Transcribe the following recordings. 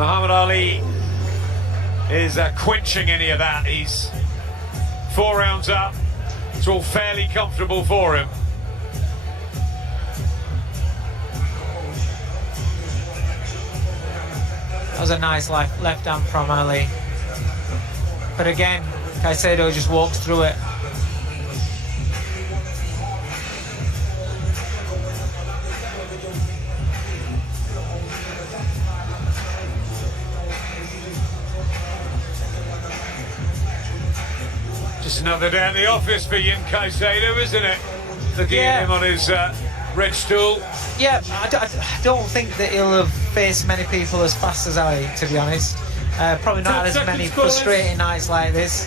Muhammad Ali is quenching any of that. He's 4 rounds up. It's all fairly comfortable for him. That was a nice left hand from Ali. But again, Caicedo just walks through it. Just another day in the office for Liam Caicedo, isn't it? Looking at him on his red stool. Yeah, I don't think that he'll have faced many people as fast as Ali, to be honest. Probably not had as many frustrating nights like this.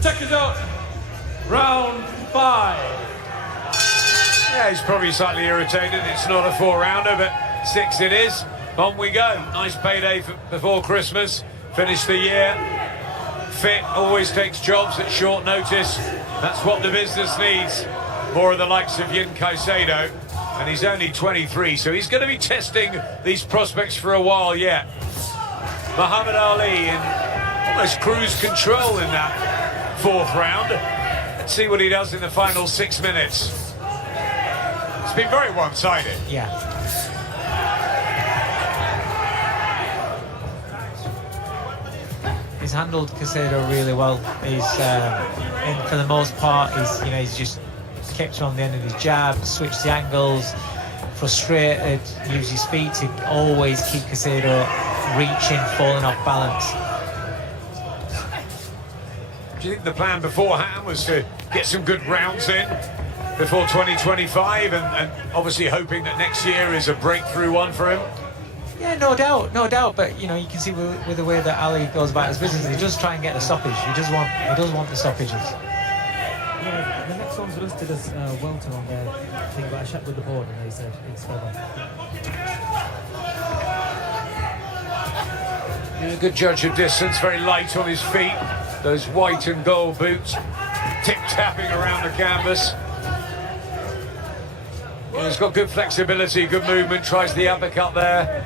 Check it out. Round 5. Yeah, he's probably slightly irritated. It's not a 4-rounder, but 6 it is. On we go. Nice payday before Christmas. Finish the year. Fit always takes jobs at short notice. That's what the business needs. More of the likes of Liam Caicedo. And he's only 23, so he's going to be testing these prospects for a while yet. Muhammad Ali in almost cruise control in that 4th round. Let's see what he does in the final 6 minutes. It's been very one-sided. Yeah. He's handled Caicedo really well. He's, and for the most part, he's just kept on the end of his jab, switched the angles, frustrated, used his feet to always keep Caicedo reaching, falling off balance. Do you think the plan beforehand was to get some good rounds in before 2025 and obviously hoping that next year is a breakthrough one for him? Yeah, no doubt. But you can see with the way that Ali goes about his business, he does try and get the stoppage. He does want the stoppages. Yeah, the next one's listed as welter on their thing, but I checked with the board and they said it's feather. He's a good judge of distance, very light on his feet. Those white and gold boots, tip-tapping around the canvas. He's got good flexibility, good movement, tries the uppercut there.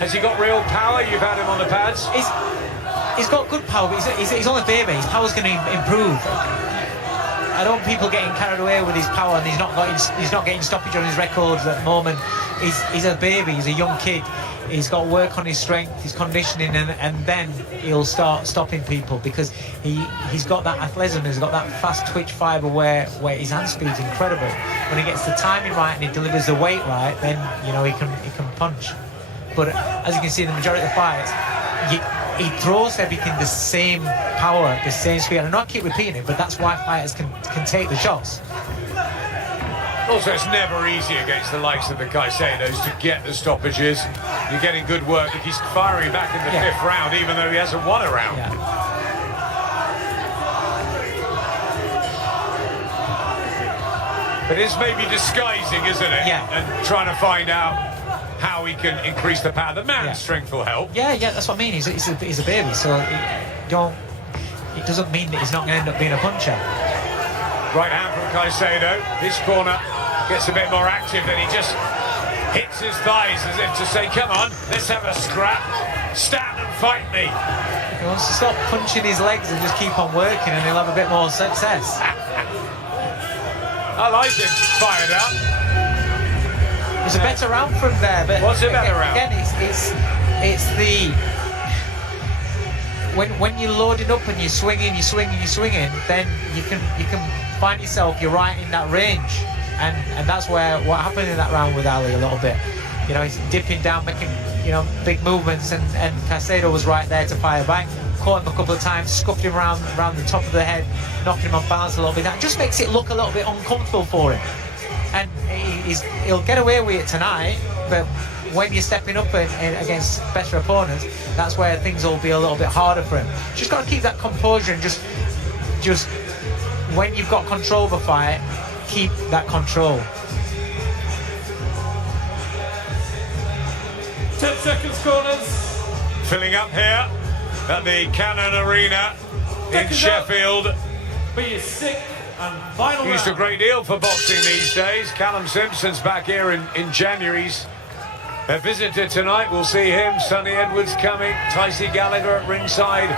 Has he got real power? You've had him on the pads. He's got good power, but he's on the baby. His power's going to improve. I don't want people getting carried away with his power, and he's not getting stoppage on his records at the moment. He's a baby, he's a young kid. He's got to work on his strength, his conditioning, and then he'll start stopping people because he's got that athleticism, he's got that fast twitch fibre where his hand speed's incredible. When he gets the timing right and he delivers the weight right, then he can punch. But as you can see in the majority of the fights, he throws everything the same power, the same speed. And I know I keep repeating it, but that's why fighters can take the shots. Also, it's never easy against the likes of the Caicedos to get the stoppages. You're getting good work. He's firing back in the 5th round, even though he hasn't won a round. Yeah. But it's maybe disguising, isn't it? Yeah. And trying to find out how he can increase the power. The man's strength will help. Yeah, that's what I mean. He's a baby, so it doesn't mean that he's not going to end up being a puncher. Right hand from Caicedo. His corner gets a bit more active, then he just hits his thighs as if to say, come on, let's have a scrap. Stand and fight me. He wants to stop punching his legs and just keep on working, and he'll have a bit more success. I like him fired up. It was a better round from there, but what's a better round? Again, it's the when you're loading up and you're swinging, then you can find yourself, you're right in that range, and that's what happened in that round with Ali a little bit. He's dipping down, making big movements, and Caicedo was right there to fire back. Caught him a couple of times, scuffed him around the top of the head, knocking him off balance a little bit. That just makes it look a little bit uncomfortable for him, and he'll get away with it tonight. But when you're stepping up against better opponents, that's where things will be a little bit harder for him. Just got to keep that composure and just when you've got control of a fight, keep that control. 10 seconds, corners. Filling up here at the Cannon Arena in Sheffield. For your 6th And final Used a round. great deal for boxing these days. Callum Simpson's back here in January's a visitor tonight. We'll see him. Sonny Edwards coming. Ticey Gallagher at ringside.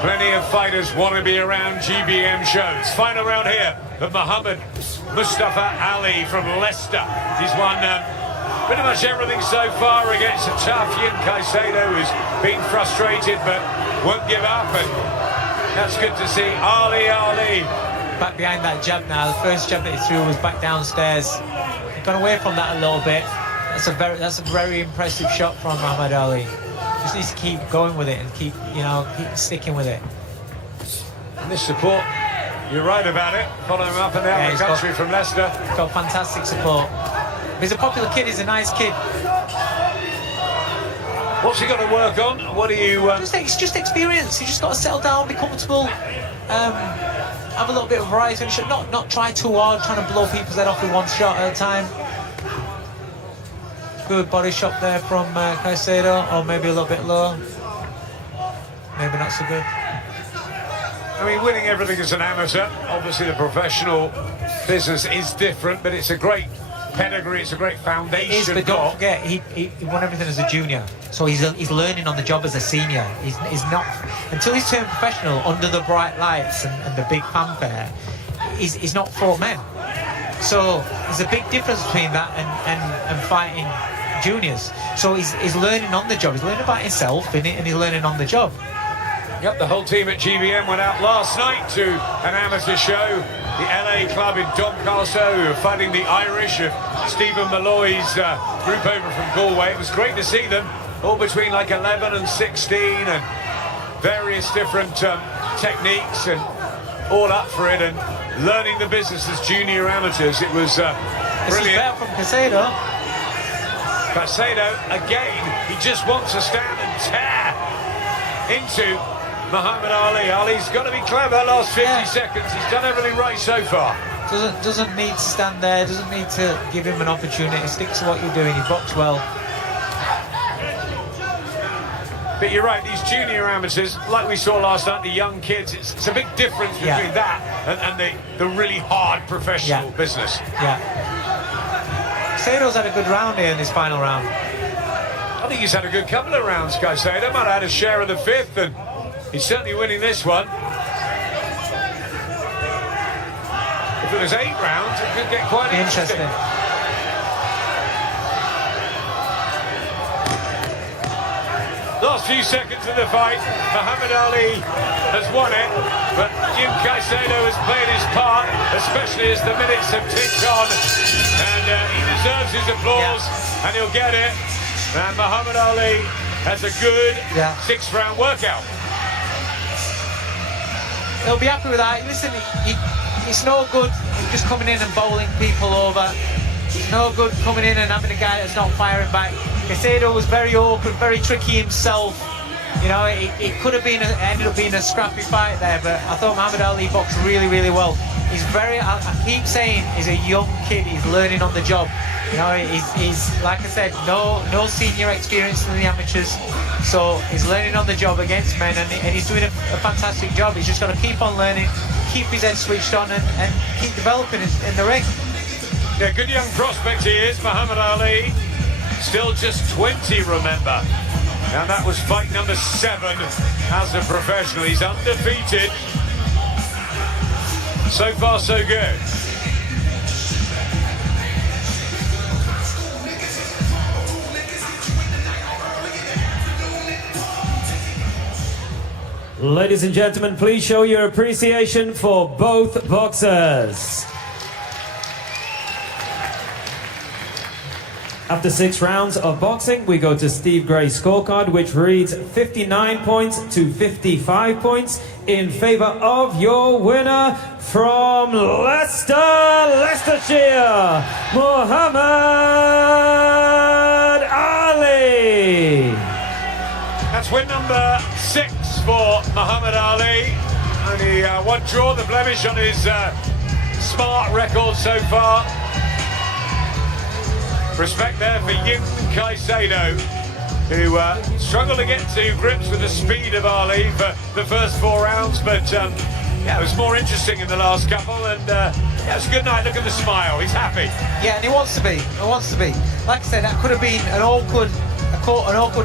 Plenty of fighters want to be around GBM shows. Final round here of Muhammad Mustafa Ali from Leicester. He's won pretty much everything so far against a tough Yin Caicedo, who's been frustrated but won't give up. And that's good to see. Ali. Back behind that jab now. The first jab that he threw was back downstairs. Gone away from that a little bit. That's a very impressive shot from Muhammad Ali. Just needs to keep going with it and keep sticking with it. And this support, you're right about it. Following him up and down the country from Leicester. Got fantastic support. He's a popular kid. He's a nice kid. What's he got to work on? What do you? It's just experience. He's just got to settle down, be comfortable, have a little bit of variety. And not try too hard, trying to blow people's head off with one shot at a time. Good body shot there from Caicedo, or maybe a little bit low. Maybe not so good. I mean, winning everything as an amateur. Obviously, the professional business is different, but it's a great pedigree. It's a great foundation. It is, but don't forget, he won everything as a junior, so he's learning on the job as a senior. He's not, until he's turned professional under the bright lights and the big fanfare. He's not fought men. So there's a big difference between that and fighting juniors. So he's learning on the job. He's learning about himself and he's learning on the job. Yep, the whole team at GBM went out last night to an amateur show. The LA club in Doncaster, who are fighting the Irish of Stephen Malloy's group over from Galway. It was great to see them, all between like 11 and 16, and various different techniques, and all up for it, and learning the business as junior amateurs. It was brilliant. This is better from Caicedo. Caicedo, again, he just wants to stand and tear into Muhammad Ali. Ali's got to be clever. Last 50 seconds, he's done everything right so far. Doesn't need to stand there, doesn't need to give him an opportunity. Stick to what you're doing. He boxed well. But you're right, these junior amateurs, like we saw last night, the young kids, it's a big difference between that and the really hard professional business. Yeah. Caicedo's had a good round here in this final round. I think he's had a good couple of rounds, Caicedo. Might have had a share of the fifth, and he's certainly winning this one. If it was 8 rounds, it could get quite interesting. Last few seconds of the fight, Muhammad Ali has won it, but Jim Caicedo has played his part, especially as the minutes have ticked on, and he deserves his applause, and he'll get it. And Muhammad Ali has a good 6-round workout. He'll be happy with that. Listen, it's no good just coming in and bowling people over. It's no good coming in and having a guy that's not firing back. Caicedo was very awkward, very tricky himself. You know, it could have been, ended up being a scrappy fight there, but I thought Muhammad Ali boxed really, really well. He's very, I keep saying, he's a young kid, he's learning on the job. You know, he's like I said, no senior experience in the amateurs, so he's learning on the job against men, and he's doing a fantastic job. He's just got to keep on learning, keep his head switched on, and keep developing in the ring. Yeah, good young prospect he is, Muhammad Ali. Still just 20, remember. And that was fight number 7 as a professional. He's undefeated. So far, so good. Ladies and gentlemen, please show your appreciation for both boxers. After 6 rounds of boxing, we go to Steve Gray's scorecard, which reads 59 points to 55 points in favor of your winner from Leicestershire, Muhammad Ali. That's win number 6 for Muhammad Ali. Only one draw, the blemish on his smart record so far. Respect there for Jim Caicedo, who struggled to get to grips with the speed of Ali for the first 4 rounds, but yeah, it was more interesting in the last couple, and yeah, it was a good night. Look at the smile, he's happy. Yeah, and he wants to be. He wants to be. Like I said, that could have been an awkward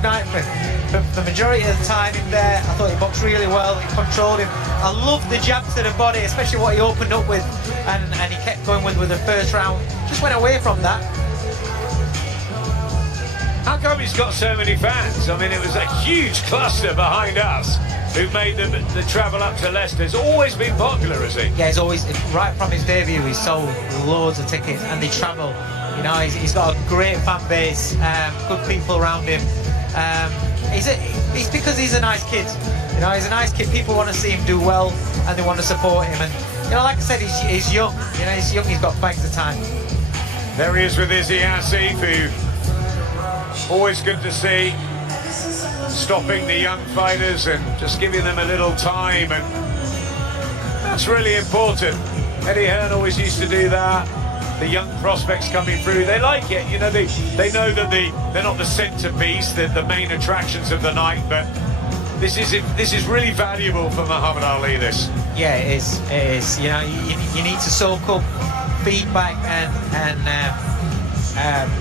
night for him. But the majority of the time in there, I thought he boxed really well. He controlled him. I loved the jab to the body, especially what he opened up with, and he kept going with the first round. Just went away from that. How come he's got so many fans? I mean, it was a huge cluster behind us who made the travel up to Leicester. He's always been popular, has he? Yeah, he's always, right from his debut, he's sold loads of tickets, and they travel. You know, he's got a great fan base, good people around him. It's because he's a nice kid. You know, he's a nice kid. People want to see him do well, and they want to support him. And you know, like I said, he's young. You know, he's young. He's got plenty of time. There he is with Izzy Asif, who always good to see, stopping the young fighters and just giving them a little time, and that's really important. Eddie Hearn always used to do that. The young prospects coming through, they like it. You know, they know that they're not the centerpiece, the main attractions of the night, but this is really valuable for Muhammad Ali. This. Yeah, it is. It is. You know, you need to soak up feedback and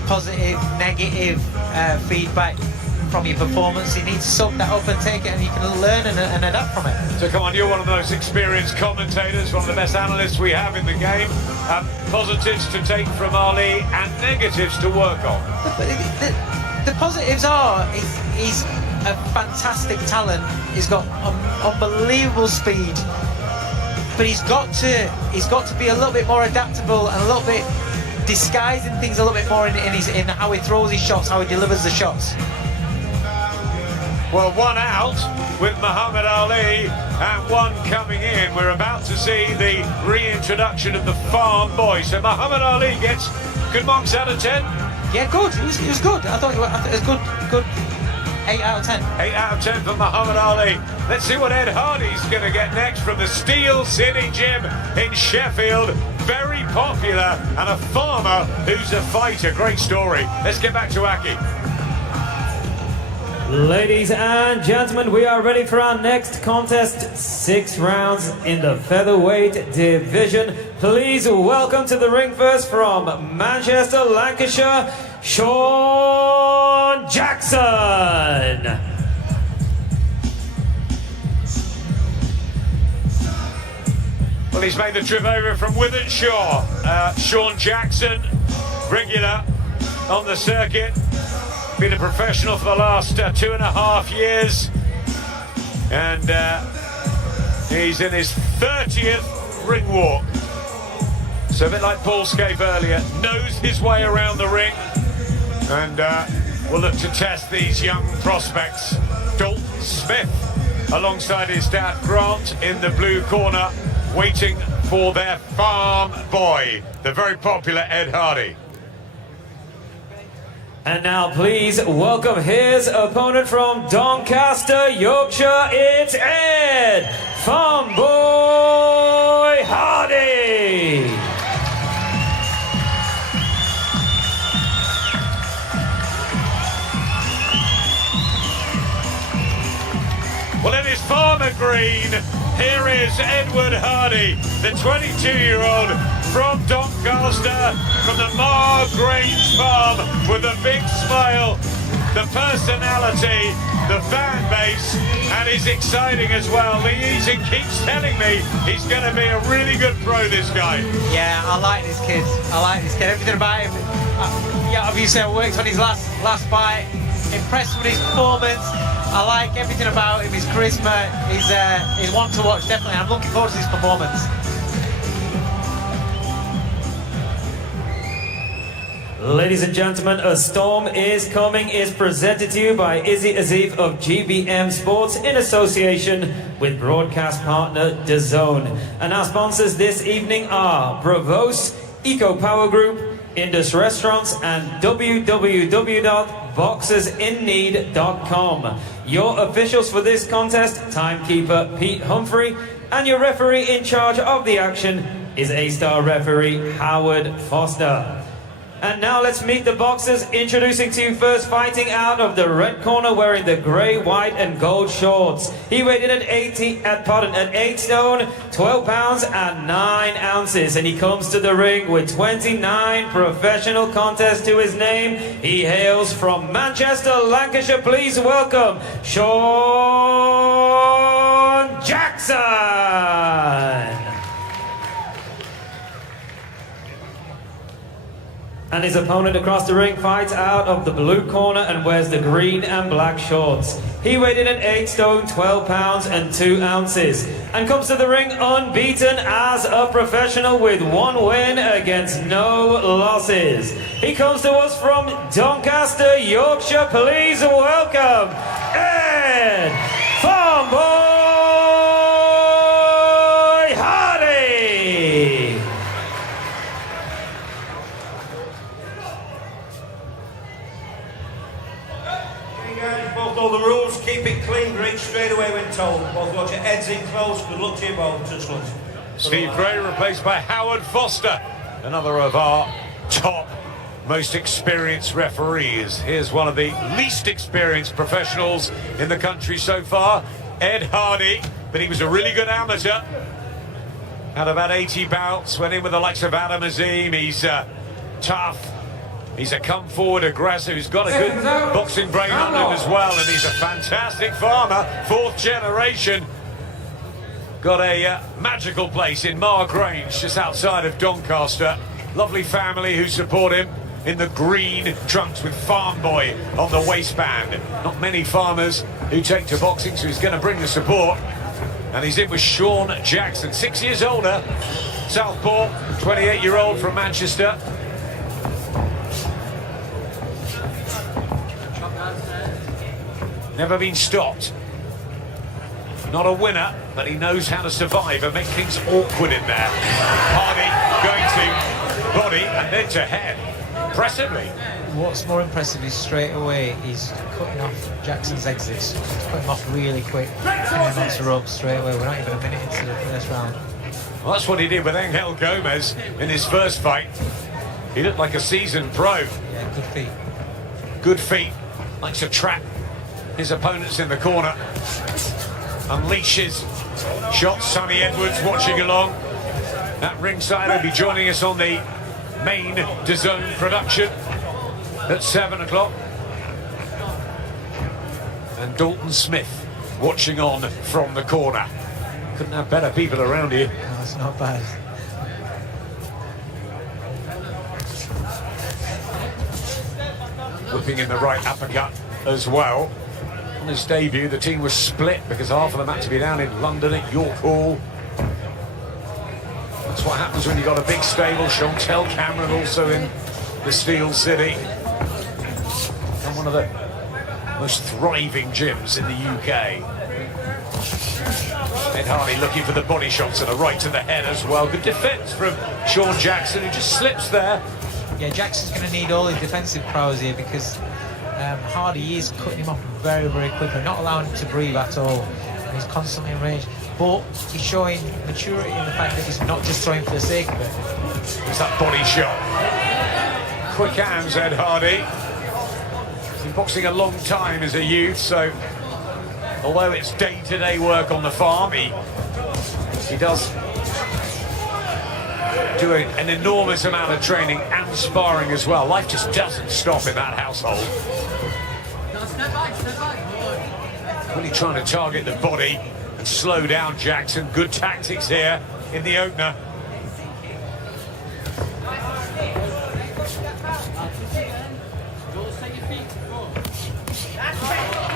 positive, negative feedback from your performance. You need to soak that up and take it, and you can learn and adapt from it. So come on, you're one of the most experienced commentators, one of the best analysts we have in the game. Positives to take from Ali and negatives to work on. The positives are he's a fantastic talent. He's got unbelievable speed, but he's got to be a little bit more adaptable and a little bit disguising things a little bit more in how he throws his shots, how he delivers the shots. Well, one out with Muhammad Ali and one coming in. We're about to see the reintroduction of the farm boy. So Muhammad Ali gets good marks out of 10. Yeah, good. It was good. I thought it was good. 8 out of 10. 8 out of 10 for Muhammad Ali. Let's see what Ed Hardy's going to get next from the Steel City Gym in Sheffield. Very popular, and a farmer who's a fighter. Great story. Let's get back to Aki. Ladies and gentlemen, we are ready for our next contest. 6 rounds in the featherweight division. Please welcome to the ring first from Manchester, Lancashire, Sean Jackson. Well, he's made the trip over from Wythenshawe. Sean Jackson, regular on the circuit. Been a professional for the last 2.5 years, and he's in his 30th ring walk. So a bit like Paul Scape earlier, knows his way around the ring, and we'll look to test these young prospects. Dalton Smith, alongside his dad Grant, in the blue corner, waiting for their farm boy, the very popular Ed Hardy. And now please welcome his opponent from Doncaster, Yorkshire. It's Ed Farm Boy Hardy. Well, in his farmer green, here is Edward Hardy, the 22-year-old from Doncaster, from the Margrange farm, with a big smile, the personality, the fan base, and he's exciting as well. Lee Eaton keeps telling me he's going to be a really good pro, this guy. Yeah, I like this kid. Everything about him. Yeah, obviously I worked on his last fight. Impressed with his performance. I like everything about him, his charisma. He's one to watch, definitely. I'm looking forward to his performance. Ladies and gentlemen, A Storm Is Coming is presented to you by Izzy Asif of GBM Sports in association with broadcast partner DAZN. And our sponsors this evening are Bravos, Eco Power Group, Indus Restaurants, and www.boxersinneed.com. Your officials for this contest, timekeeper Pete Humphrey, and your referee in charge of the action is A-star referee Howard Foster. And now let's meet the boxers. Introducing to you first, fighting out of the red corner, wearing the grey, white and gold shorts. He weighed in at 8 stone, 12 pounds and 9 ounces. And he comes to the ring with 29 professional contests to his name. He hails from Manchester, Lancashire. Please welcome Sean Jackson. And his opponent across the ring fights out of the blue corner and wears the green and black shorts. He weighed in at 8 stone, 12 pounds and 2 ounces. And comes to the ring unbeaten as a professional with 1 win against no losses. He comes to us from Doncaster, Yorkshire. Please welcome Ed Farmboy Hardy. Both know the rules, keep it clean, Rich, straight away when told. Both watch your heads in close, good luck to you both, touch gloves. Steve Gray replaced by Howard Foster, another of our top, most experienced referees. Here's one of the least experienced professionals in the country so far, Ed Hardy, but he was a really good amateur. Had about 80 bouts, went in with the likes of Adam Azim. He's tough. He's a come-forward aggressor who's got a good boxing brain on him as well, and he's a fantastic farmer, 4th generation. Got a magical place in Mar Grange, just outside of Doncaster. Lovely family who support him in the green trunks with Farm Boy on the waistband. Not many farmers who take to boxing, so he's going to bring the support. And he's in with Sean Jackson, 6 years older, southpaw, 28-year-old from Manchester. Never been stopped. Not a winner, but he knows how to survive and make things awkward in there. Hardy going to body and then to head. Impressively. What's more impressive is straight away he's cutting off Jackson's exits. He's cutting him off really quick. And then onto ropes straight away. We're not even a minute into the first round. Well, that's what he did with Angel Gomez in his first fight. He looked like a seasoned pro. Yeah, good feet. Good feet. Likes to trap his opponents in the corner. Unleashes shots. Sonny Edwards watching along. At ringside, will be joining us on the main DAZN production at 7 o'clock. And Dalton Smith watching on from the corner. Couldn't have better people around here. No, that's not bad. Whipping in the right uppercut as well. On his debut, the team was split because half of them had to be down in London at York Hall. That's what happens when you've got a big stable. Chantel Cameron also in the Steel City. And one of the most thriving gyms in the UK. Ed Hardy looking for the body shots and a right to the head as well. Good defence from Sean Jackson, who just slips there. Yeah, Jackson's going to need all his defensive prowess here because Hardy is cutting him off very, very quickly, not allowing him to breathe at all. And he's constantly in range. But he's showing maturity in the fact that he's not just throwing for the sake of it. It's that body shot. Quick hands, Ed Hardy. He's been boxing a long time as a youth, so although it's day-to-day work on the farm, he does do an enormous amount of training and sparring as well. Life just doesn't stop in that household. Really trying to target the body and slow down Jackson. Good tactics here in the opener.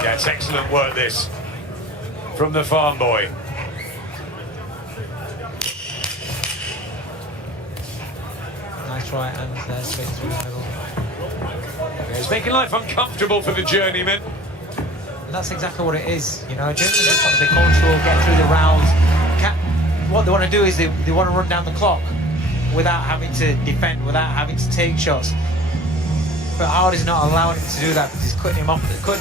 Yeah, it's excellent work this from the farm boy. Nice right hand there, straight through the middle. Yeah, he's making life uncomfortable for the journeyman. And that's exactly what it is, you know. Journeyman just want to be comfortable, get through the rounds. What they want to do is they want to run down the clock without having to defend, without having to take shots. But Hardy's not allowing him to do that because he's cutting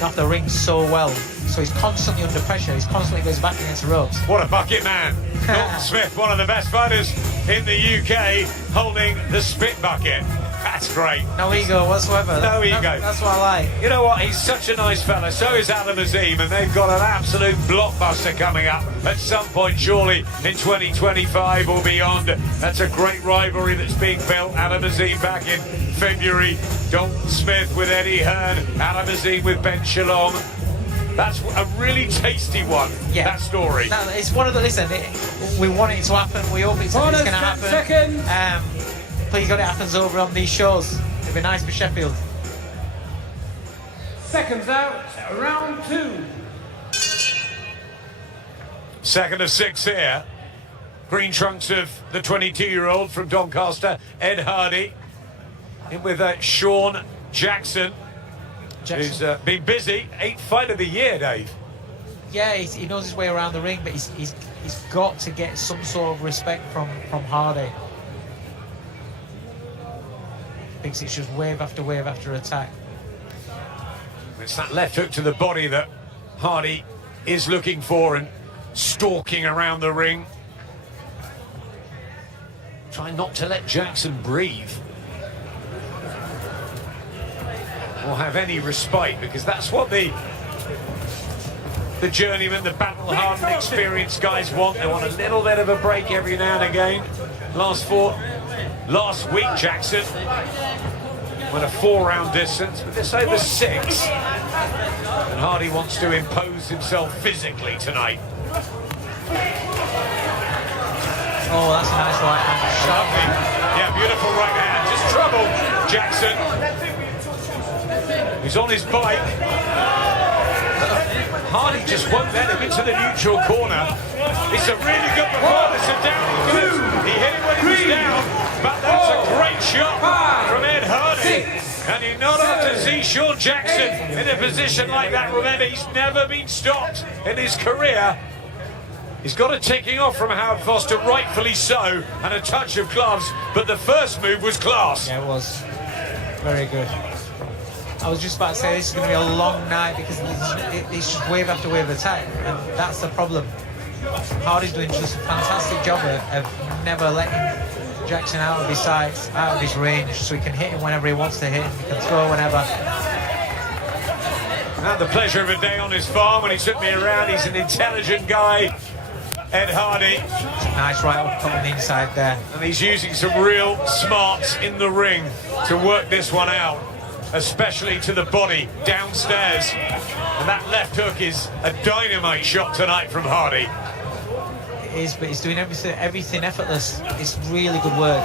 off the ring so well. So he's constantly under pressure. He's constantly goes back against the ropes. What a bucket man. Dalton Smith, one of the best fighters in the UK, holding the spit bucket. That's great. No ego whatsoever. No ego. That's what I like. You know what? He's such a nice fella. So is Adam Azim, and they've got an absolute blockbuster coming up at some point, surely in 2025 or beyond. That's a great rivalry that's being built. Adam Azim back in February. Dalton Smith with Eddie Hearn. Adam Azim with Ben Shalom. That's a really tasty one. Yeah. That story. No, it's one of the. Listen, we want it to happen. We hope it's going to happen. Please God, it happens over on these shows. It'd be nice for Sheffield. Seconds out, round 2. Second of 6 here. Green trunks of the 22-year-old from Doncaster, Ed Hardy. In with Sean Jackson. Who's been busy. 8th fight of the year, Dave. Yeah, he knows his way around the ring, but he's got to get some sort of respect from Hardy. Thinks it's just wave after attack. It's that left hook to the body that Hardy is looking for and stalking around the ring. Trying not to let Jackson breathe or have any respite, because that's what the journeyman, the battle-hardened, experienced guys want. They want a little bit of a break every now and again. Last week, Jackson went a 4-round distance, but this over 6. And Hardy wants to impose himself physically tonight. Oh, that's a nice right hand. Lovely. Yeah, beautiful right hand. Just trouble, Jackson. He's on his bike. Hardy just won't let him into the neutral corner. It's a really good performance, and down he goes. He hit him when he was down, but that's a great shot from Ed Hardy. And you not have to see Sean Jackson in a position like that. Remember, he's never been stopped in his career. He's got a ticking off from Howard Foster, rightfully so, and a touch of gloves, but the first move was class. Yeah, it was. Very good. I was just about to say this is going to be a long night because it's just wave after wave attack, and that's the problem. Hardy's doing just a fantastic job of never letting Jackson out of his sights, out of his range, so he can hit him whenever he wants to hit him, he can throw whenever. I had the pleasure of a day on his farm when he took me around. He's an intelligent guy, Ed Hardy. Nice right up on the inside there. And he's using some real smarts in the ring to work this one out, especially to the body downstairs. And that left hook is a dynamite shot tonight from Hardy. It is, but he's doing everything effortless. It's really good work.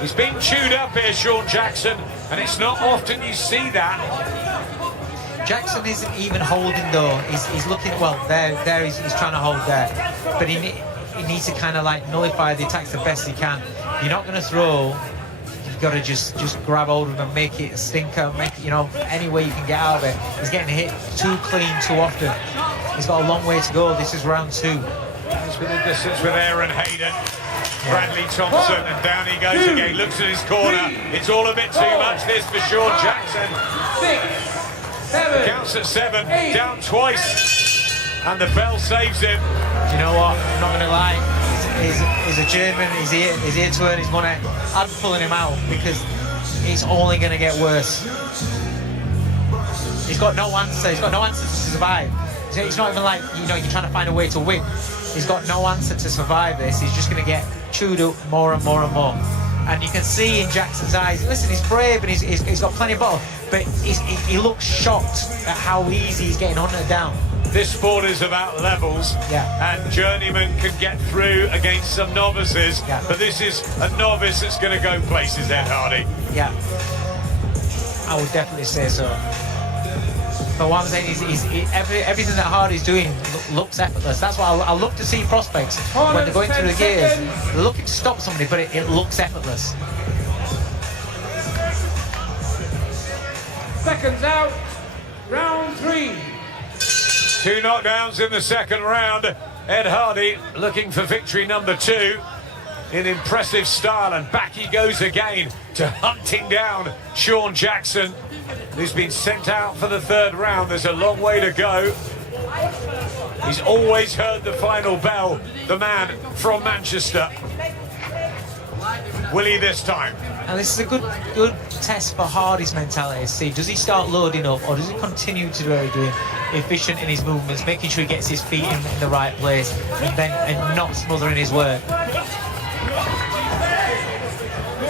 He's been chewed up here, Sean Jackson, and it's not often you see that. Jackson isn't even holding though. He's looking, well, there he's trying to hold there. But he needs to kind of like nullify the attacks the best he can. You're not going to throw. You've got to just grab hold of him and make it a stinker, make it, any way you can get out of it. He's getting hit too clean too often. He's got a long way to go. This is round 2. He's within distance with Aaron Hayden. Bradley Thompson, and down he goes again. Looks at his corner. It's all a bit too much, this, for Sean Jackson. 6, 7. Counts at 7, down twice, and the bell saves him. Do you know what? I'm not going to lie. He's a German. He's here to earn his money. I'm pulling him out because it's only going to get worse. He's got no answer. He's got no answer to survive. It's not even like you're trying to find a way to win. He's got no answer to survive this. He's just going to get chewed up more and more and more. And you can see in Jackson's eyes, listen, he's brave and he's got plenty of bottle, but he looks shocked at how easy he's getting hunted down. This sport is about levels, and journeymen can get through against some novices, but this is a novice that's going to go places, Ed Hardy. Yeah, I would definitely say so. But what I'm saying is everything that Hardy's doing looks effortless. That's why I look to see prospects when they're going through the gears. They're looking to stop somebody, but it looks effortless. Seconds out, round 3. 2 knockdowns in the second round. Ed Hardy looking for victory number 2 in impressive style, and back he goes again to hunting down Sean Jackson, who's been sent out for the 3rd round. There's a long way to go. He's always heard the final bell, the man from Manchester. Will he this time? And this is a good test for Hardy's mentality. See, does he start loading up, or does he continue to do what he's doing, efficient in his movements, making sure he gets his feet in the right place, and not smothering his work.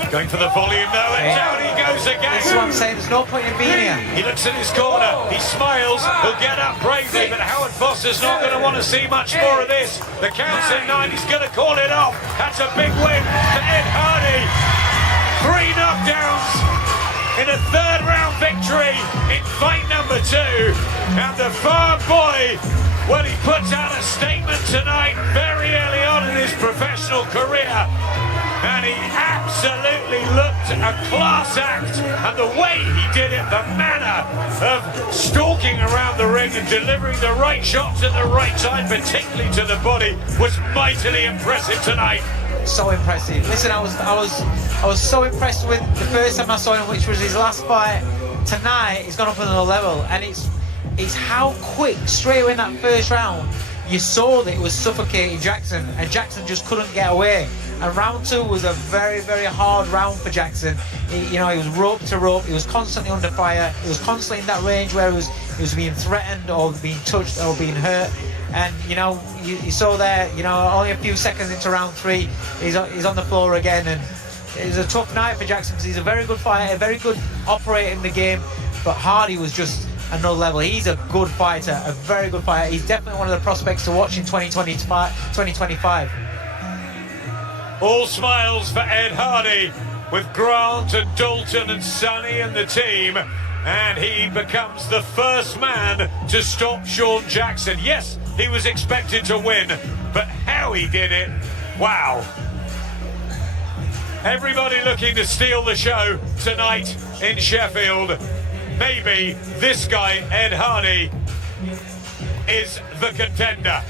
Going for the volume though, and down he goes again. This is what I'm saying, there's no point in being here. He looks in his corner, he smiles, he'll get up bravely, but Howard Foster's not going to want to see much more of this. The count's at 9, he's going to call it off. That's a big win for Ed Hardy. 3 knockdowns in a third round victory in fight number 2. And the farm boy, well, he puts out a statement tonight very early on in his professional career. And he absolutely looked a class act, and the way he did it, the manner of stalking around the ring and delivering the right shots at the right time, particularly to the body, was mightily impressive tonight. So impressive. Listen, I was so impressed with the first time I saw him, which was his last fight. Tonight, he's gone up another level, and it's how quick, straight away in that first round, you saw that it was suffocating Jackson, and Jackson just couldn't get away. And round 2 was a very, very hard round for Jackson. He was rope to rope. He was constantly under fire. He was constantly in that range where he was being threatened or being touched or being hurt. And you saw there, only a few seconds into round 3, he's on the floor again. And it was a tough night for Jackson because he's a very good fighter, a very good operator in the game. But Hardy was just another level. He's a good fighter, a very good fighter. He's definitely one of the prospects to watch in 2025. All smiles for Ed Hardy, with Grant and Dalton and Sonny and the team, and he becomes the first man to stop Sean Jackson. Yes, he was expected to win, but how he did it, wow. Everybody looking to steal the show tonight in Sheffield. Maybe this guy, Ed Hardy, is the contender.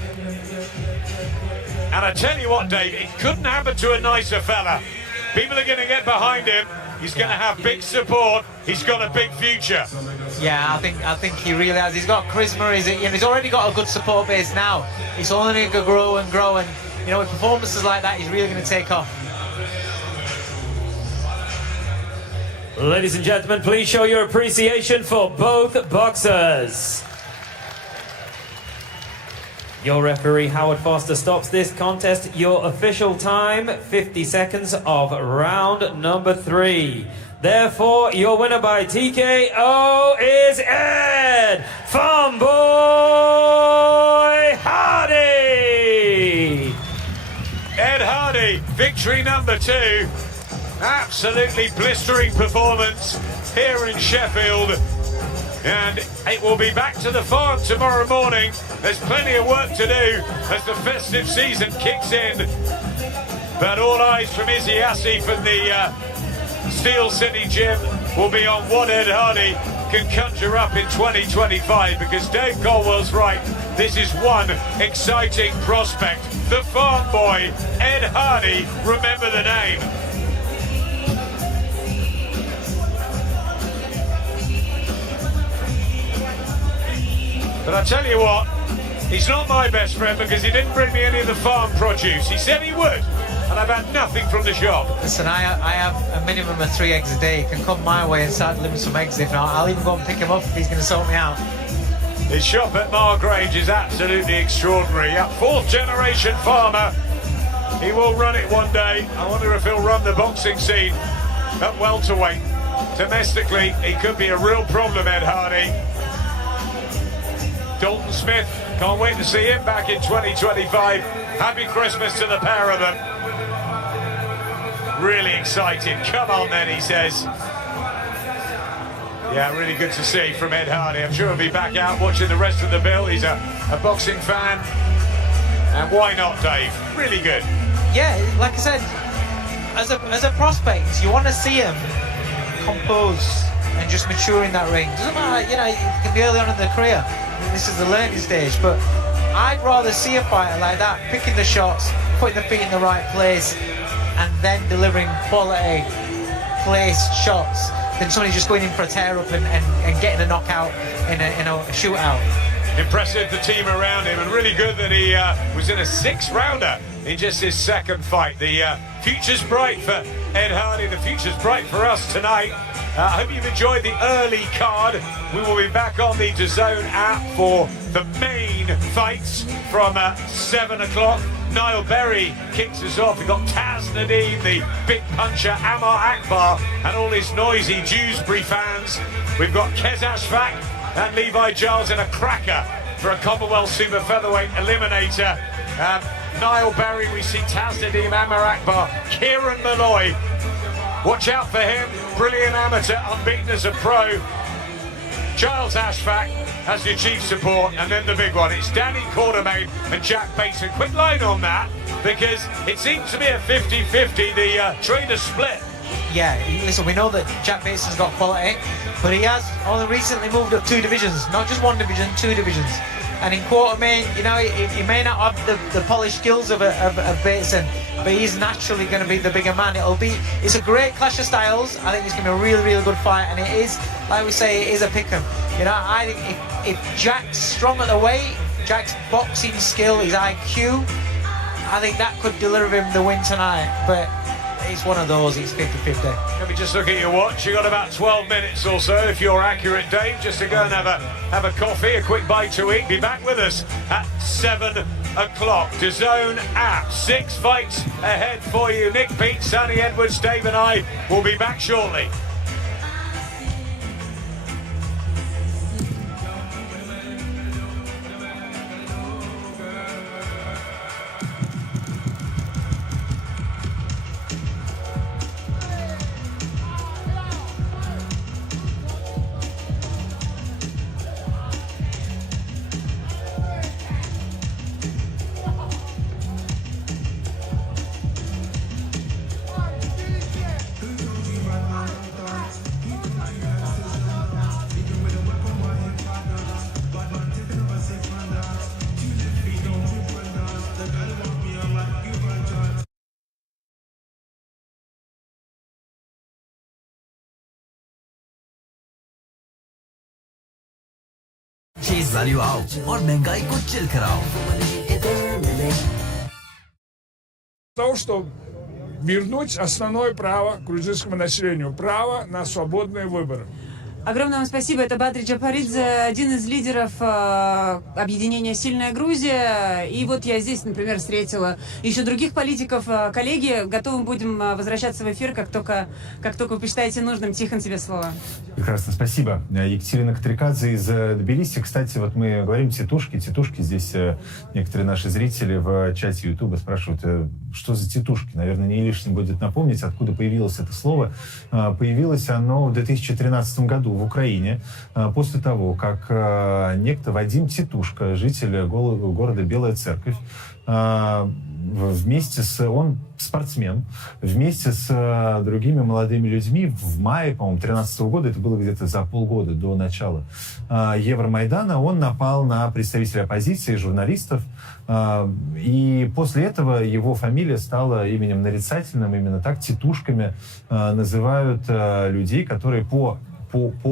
And I tell you what, Dave, it couldn't happen to a nicer fella. People are going to get behind him. He's going to have big support. He's got a big future. Yeah, I think he really has. He's got charisma. He's already got a good support base now. It's only going to grow and grow. And with performances like that, he's really going to take off. Ladies and gentlemen, please show your appreciation for both boxers. Your referee, Howard Foster, stops this contest. Your official time, 50 seconds of round number 3. Therefore, your winner by TKO is Ed Farmboy Hardy. Ed Hardy, victory number 2. Absolutely blistering performance here in Sheffield. And it will be back to the farm tomorrow morning. There's plenty of work to do as the festive season kicks in. But all eyes from Izzy Assey from the Steel City Gym will be on what Ed Hardy can conjure up in 2025, because Dave Colwell's right. This is one exciting prospect. The farm boy, Ed Hardy, remember the name. But I tell you what, he's not my best friend because he didn't bring me any of the farm produce. He said he would, and I've had nothing from the shop. Listen, I have a minimum of 3 eggs a day. He can come my way and start delivering some eggs. If not, I'll even go and pick him up if he's going to sort me out. His shop at Margrange is absolutely extraordinary. A 4th generation farmer. He will run it one day. I wonder if he'll run the boxing scene at welterweight. Domestically, he could be a real problem, Ed Hardy. Dalton Smith, can't wait to see him back in 2025. Happy Christmas to the pair of them. Really excited. Come on then, he says. Yeah, really good to see from Ed Hardy. I'm sure he'll be back out watching the rest of the bill. He's a boxing fan. And why not, Dave? Really good. Yeah, like I said, as a prospect, you want to see him compose and just mature in that ring. Doesn't matter, it can be early on in their career. This is the learning stage, but I'd rather see a fighter like that picking the shots, putting the feet in the right place, and then delivering quality placed shots than somebody just going in for a tear-up and getting a knockout in a shootout. Impressive, the team around him, and really good that he was in a 6-rounder in just his second fight. The future's bright for Ed Hardy. The future's bright for us tonight. I hope you've enjoyed the early card. We will be back on the DAZN app for the main fights from 7 o'clock. Niall Berry kicks us off. We've got Taz Nadeem, the big puncher, Amar Akbar, and all his noisy Dewsbury fans. We've got Kez Ashfaq and Levi Giles in a cracker for a Commonwealth Super Featherweight Eliminator. Niall Berry, we see Taz Nadeem, Amar Akbar, Kieran Malloy. Watch out for him, brilliant amateur, unbeaten as a pro. Giles Ashfaq as your chief support, and then the big one, it's Danny Quartermain and Jack Bateson. Quick line on that, because it seems to be a 50-50, the trainers split. Yeah, listen, we know that Jack Bateson's got quality, but he has only recently moved up 2 divisions, not just 1 division, 2 divisions. And in Quartermain, you know, he may not have the polished skills of Bateson, but he's naturally going to be the bigger man. It's a great clash of styles. I think it's going to be a really, really good fight, and it is, like we say, it is a pick-em. You know, I think if Jack's strong at the weight, Jack's boxing skill, his IQ, I think that could deliver him the win tonight. But it's one of those, it's 50-50. Let me just look at your watch. You've got about 12 minutes or so, if you're accurate, Dave, just to go and have a coffee, a quick bite to eat. Be back with us at 7 o'clock. DAZN app, 6 fights ahead for you. Nick Pete, Sonny Edwards, Dave and I will be back shortly. चीज value आओ और महंगाई को chill कराओ. Того, чтобы вернуть основное право грузинскому населению, право на свободные выборы. Огромное вам спасибо. Это Бадри Джапаридзе, один из лидеров объединения «Сильная Грузия». И вот я здесь, например, встретила еще других политиков. Коллеги, готовы будем возвращаться в эфир, как только вы посчитаете нужным. Тихон, тебе слово. Прекрасно, спасибо. Екатерина Катрикадзе из Тбилиси. Кстати, вот мы говорим тетушки. Здесь некоторые наши зрители в чате Ютуба спрашивают, что за тетушки. Наверное, не лишним будет напомнить, откуда появилось это слово. Появилось оно в 2013 году в Украине, после того, как некто Вадим Титушка, житель города Белая Церковь, он спортсмен, вместе с другими молодыми людьми в мае, по-моему, 2013 года, это было где-то за полгода до начала Евромайдана, он напал на представителей оппозиции, журналистов, и после этого его фамилия стала именем нарицательным, именно так титушками называют людей, которые по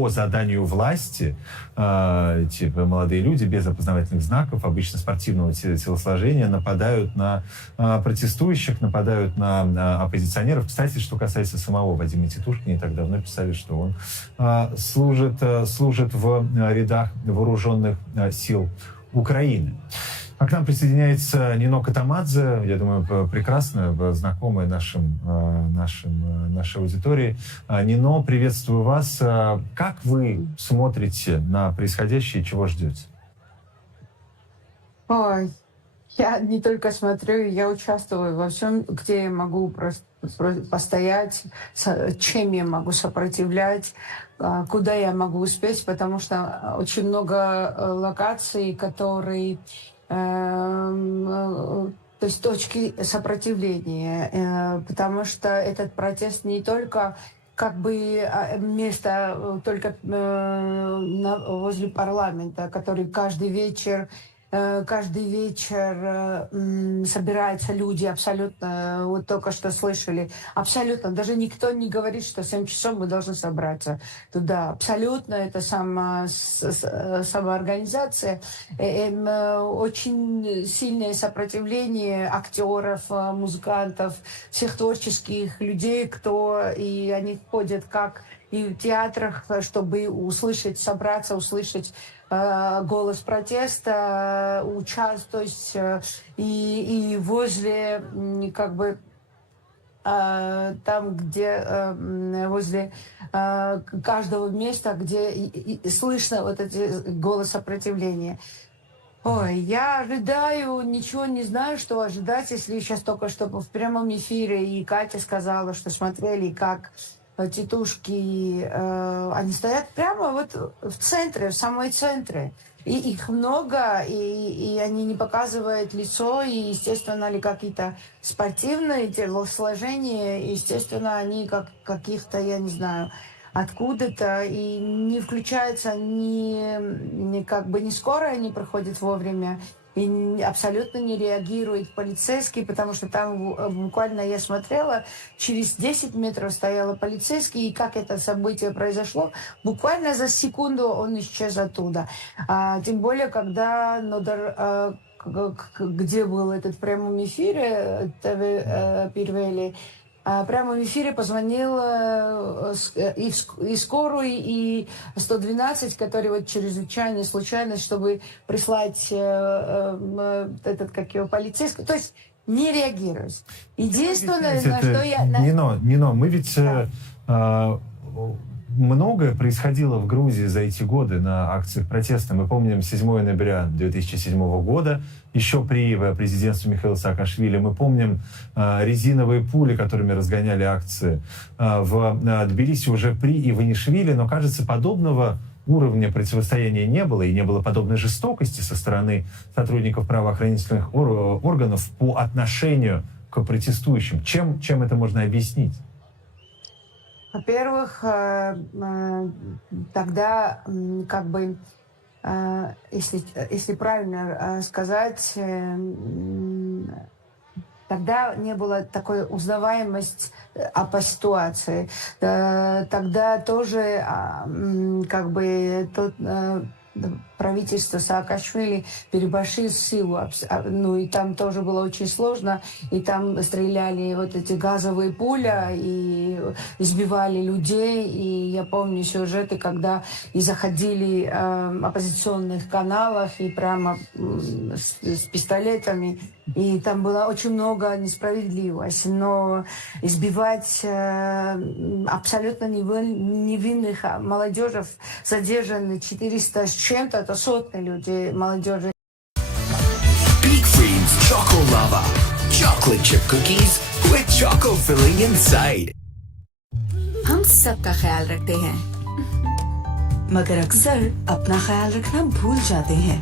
заданию власти, типа молодые люди без опознавательных знаков, обычно спортивного телосложения, нападают на протестующих, нападают на оппозиционеров. Кстати, что касается самого Вадима Титушки, не так давно писали, что он служит в рядах вооруженных сил Украины. А к нам присоединяется Нино Катамадзе, я думаю, прекрасно знакомая нашей аудитории. Нино, приветствую вас. Как вы смотрите на происходящее и чего ждете? Ой, я не только смотрю, я участвую во всем, где я могу постоять, чем я могу сопротивлять, куда я могу успеть, потому что очень много локаций, которые... то есть точки сопротивления, потому что этот протест не только как бы место только возле парламента, который каждый вечер каждый вечер собираются люди абсолютно, вот только что слышали, абсолютно, даже никто не говорит, что в 7 часов мы должны собраться туда. Абсолютно это самоорганизация, очень сильное сопротивление актеров, музыкантов, всех творческих людей, и они ходят как и в театрах, чтобы услышать, собраться, услышать голос протеста, участвовать, и возле, как бы, там, где возле каждого места, где слышно вот эти голос сопротивления. Ой, я ожидаю, ничего не знаю, что ожидать, если сейчас только что в прямом эфире, и Катя сказала, что смотрели, как тетушки, они стоят прямо вот в центре, в самой центре. И их много, и они не показывают лицо, и, естественно, ли какие-то спортивные телосложения, естественно, они каких-то, я не знаю, откуда-то, и не включаются, как бы не скоро они проходят вовремя, и абсолютно не реагирует полицейский, потому что там буквально я смотрела, через 10 метров стояла полицейский, и как это событие произошло, буквально за секунду он исчез оттуда. Тем более, когда где был этот в прямом эфире, ТВ Первели, в прямом эфире позвонил и скорую, и 112, который вот чрезвычайная случайность, чтобы прислать полицейский. То есть не реагировать. Единственное, на что я... Нино, мы ведь... Многое происходило в Грузии за эти годы на акциях протеста. Мы помним 7 ноября 2007 года, еще при президентстве Михаила Саакашвили. Мы помним резиновые пули, которыми разгоняли акции в Тбилиси уже при Иванишвили. Но, кажется, подобного уровня противостояния не было, и не было подобной жестокости со стороны сотрудников правоохранительных органов по отношению к протестующим. Чем это можно объяснить? Во-первых, тогда, как бы, если правильно сказать, тогда не было такой узнаваемости по ситуации. Тогда тоже, как бы, правительство Саакашвили переборщило силу, и там тоже было очень сложно, и там стреляли вот эти газовые пули, и избивали людей, и я помню сюжеты, когда и заходили оппозиционных каналах, и прямо с пистолетами, и там было очень много несправедливости, но избивать абсолютно невинных молодежи, задержаны 400 с чем-то, это сотни людей, молодежи. Big Freedom's Choco Lava. Chocolate chip cookies with choco filling inside. हम सबका ख्याल रखते हैं, मगर अक्सर अपना ख्याल रखना भूल जाते हैं।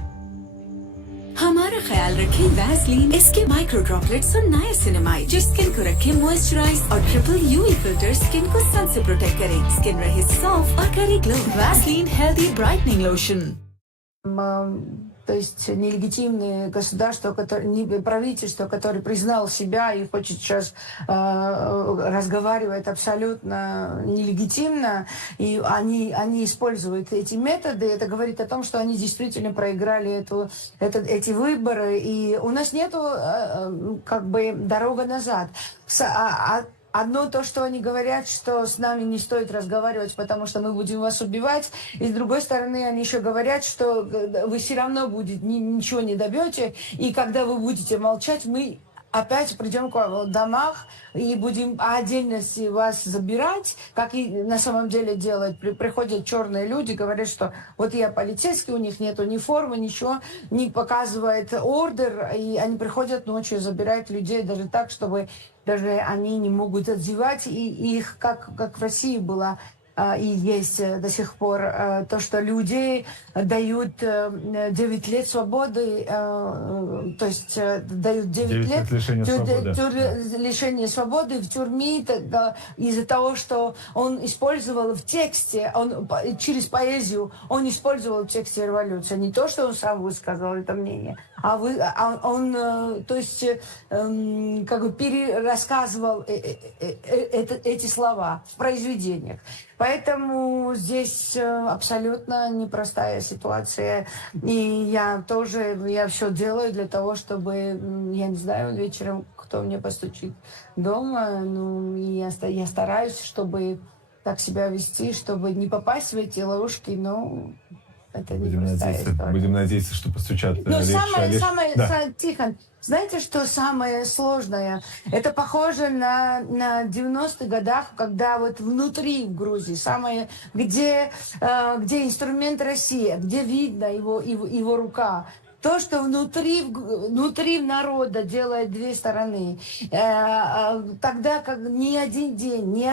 हमारा ख्याल रखें वैसलीन, इसके माइक्रो ड्रॉपलेट्स और नाइसिनामाइड जो स्किन को रखे मॉइस्चराइज और ट्रिपल यूवी फिल्टर स्किन को सन से प्रोटेक्ट करे, स्किन रहे सॉफ्ट और करे glow. Vaseline healthy brightening lotion. То есть нелегитимное государство, правительство, которое признало себя и хочет сейчас разговаривать абсолютно нелегитимно, и они используют эти методы. Это говорит о том, что они действительно проиграли эти выборы, и у нас нету как бы дорога назад. Одно то, что они говорят, что с нами не стоит разговаривать, потому что мы будем вас убивать. И с другой стороны, они еще говорят, что вы все равно ничего не добьете. И когда вы будете молчать, мы опять придем к вам в домах и будем отдельно вас забирать, как и на самом деле делают. Приходят черные люди, говорят, что вот я полицейский, у них нет униформы, ничего, не показывает ордер, и они приходят ночью, забирают людей даже так, чтобы даже они не могут отзывать, и их, как в России было, и есть до сих пор, то, что людей дают 9 лет свободы, то есть дают 9 лет лишения свободы в тюрьме из-за того, что он использовал в тексте, он через поэзию, он использовал в тексте революции. Не то, что он сам высказал это мнение, а он, то есть, как бы перерассказывал эти слова в произведениях. Поэтому здесь абсолютно непростая ситуация. И я все делаю для того, чтобы, я не знаю, вечером кто мне постучит дома, ну, и я стараюсь, чтобы так себя вести, чтобы не попасть в эти ловушки, но это непростая история. Будем надеяться, что постучат. Но самое, Тихон, знаете, что самое сложное? Это похоже на 90-х годах, когда вот внутри в Грузии, где инструмент России, где видно его рука. То, что внутри народа делает две стороны, тогда как ни один день, ни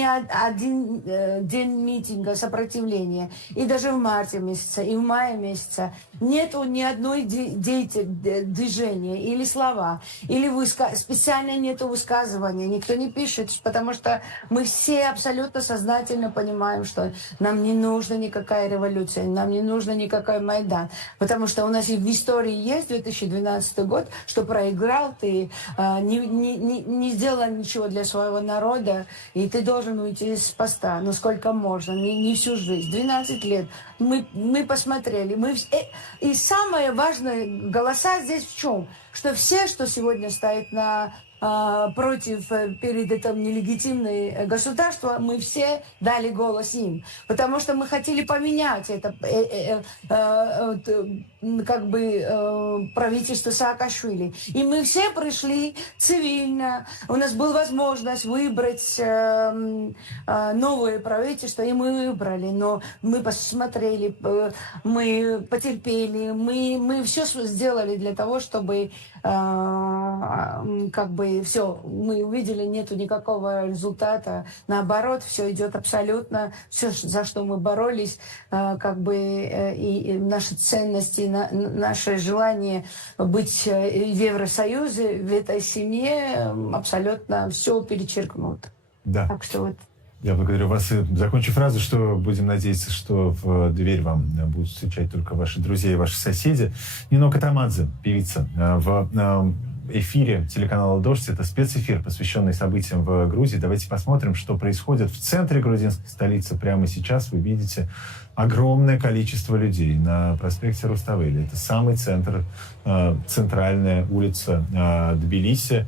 один день митинга, сопротивления, и даже в марте месяце, и в мае месяце, нету ни одной движения или слова, или специально нету высказывания, никто не пишет, потому что мы все абсолютно сознательно понимаем, что нам не нужна никакая революция, нам не нужна никакой Майдан. Потому что у нас и в истории есть 2012 год, что проиграл, ты не сделал ничего для своего народа, и ты должен уйти с поста, но сколько можно, не всю жизнь, 12 лет. Мы посмотрели, и самое важное, голоса здесь в чем? Что все, что сегодня стоит против, перед этим нелегитимное государство, мы все дали голос им. Потому что мы хотели поменять это правительство Саакашвили. И мы все пришли цивильно. У нас была возможность выбрать новое правительство, и мы выбрали. Но мы посмотрели, мы потерпели, мы все сделали для того, чтобы все, мы увидели, нету никакого результата. Наоборот, все идет абсолютно, все, за что мы боролись, и наши ценности, наше желание быть в Евросоюзе, в этой семье абсолютно все перечеркнуто. Да. Так что вот. Я благодарю вас. И закончу фразу, что будем надеяться, что в дверь вам будут встречать только ваши друзья и ваши соседи. Нино Катамадзе, певица, в эфире телеканала «Дождь». Это спецэфир, посвященный событиям в Грузии. Давайте посмотрим, что происходит в центре грузинской столицы. Прямо сейчас вы видите огромное количество людей на проспекте Руставели. Это самый центр, центральная улица Тбилиси.